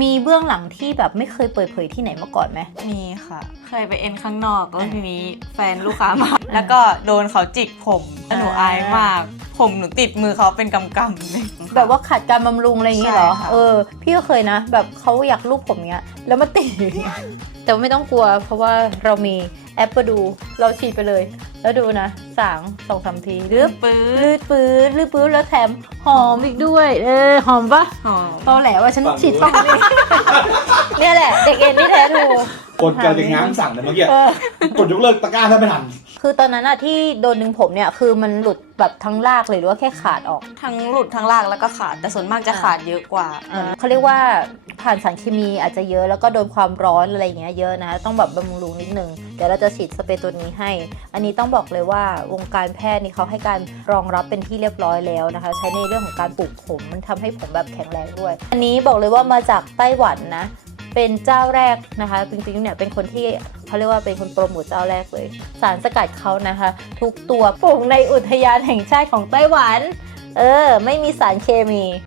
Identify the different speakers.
Speaker 1: มีเบื้องหลังที่แบบไม่เคยเปิดเผยที่ไหนมาก่อนไหม
Speaker 2: มีค่ะ เคยไปเอ็นข้างนอกแล้วทีนี้แฟนลูกค้ามา แล้วก็โดนเขาจิกผมแล้วหนูอายมาก ผมหนูติดมือเขาเป็นกำๆเลย
Speaker 1: แบบว่าขาดการบำรุงอะไรอย่างงี้เหรอ
Speaker 2: ใช่ค่ะ
Speaker 1: เออ พี่ก็เคยนะ แบบเขาอยากรูปผมเนี้ย แล้วมาติดอยู่อย่างเงี้ยแต่ว่าไม่ต้องกลัว เพราะว่าเรามี แอปประดู เราฉีดไปเลย แล้วดูนะสางสองสามทีรึบ
Speaker 2: ปื้
Speaker 1: ลืดปื้ดลืดปื้ดแล้วแถมหอมอีกด้วย เออหอมปะ
Speaker 2: หอม
Speaker 1: ตอแหลว่าฉัน
Speaker 3: ฝั่ง
Speaker 1: ฉีด
Speaker 3: นู้
Speaker 1: ตรง
Speaker 3: น
Speaker 1: นี้เนี่ยแหละ เด็กเอ็นที่แท้ทรู
Speaker 3: กดการจะง้างสั่งเลยเมื่อกี้
Speaker 1: เออ
Speaker 3: กดยกเลิกตะกร้าถ้าไม่ทัน
Speaker 1: คือตอนนั้นอะที่โดนดึงผมเนี่ยคือมันหลุดแบบทั้งรากเลยหรือว่าแค่ขาดออก
Speaker 2: ทั้งหลุดทั้งลากแล้วก็ขาด แต่ส่วนมากจะขาดเยอะกว่า
Speaker 1: อ่าเขาเรียกว่า ผ่านสารเคมีอาจจะเยอะแล้วก็โดนความร้อนอะไรอย่างเงี้ยเยอะนะ ต้องแบบบำรุงนิดนึง เดี๋ยวเราจะฉีดสเปรย์ตัวนี้ให้ อันนี้ต้องบอกเลยว่าวงการแพทย์นี่เขาให้การรองรับเป็นที่เรียบร้อยแล้วนะคะ ใช้ในเรื่องของการปลูกผมมันทำให้ผมแบบแข็งแรงด้วย อันนี้บอกเลยว่ามาจากไต้หวันนะ เป็นเจ้าแรกนะคะจริงๆเนี่ยเป็นคนที่เขาเรียกว่าเป็นคนโปรโมทเจ้าแรกเลย สารสกัดเขานะคะ ทุกตัวปลูกในอุทยานแห่งชาติของไต้หวัน เออ ไม่มีสารเคมี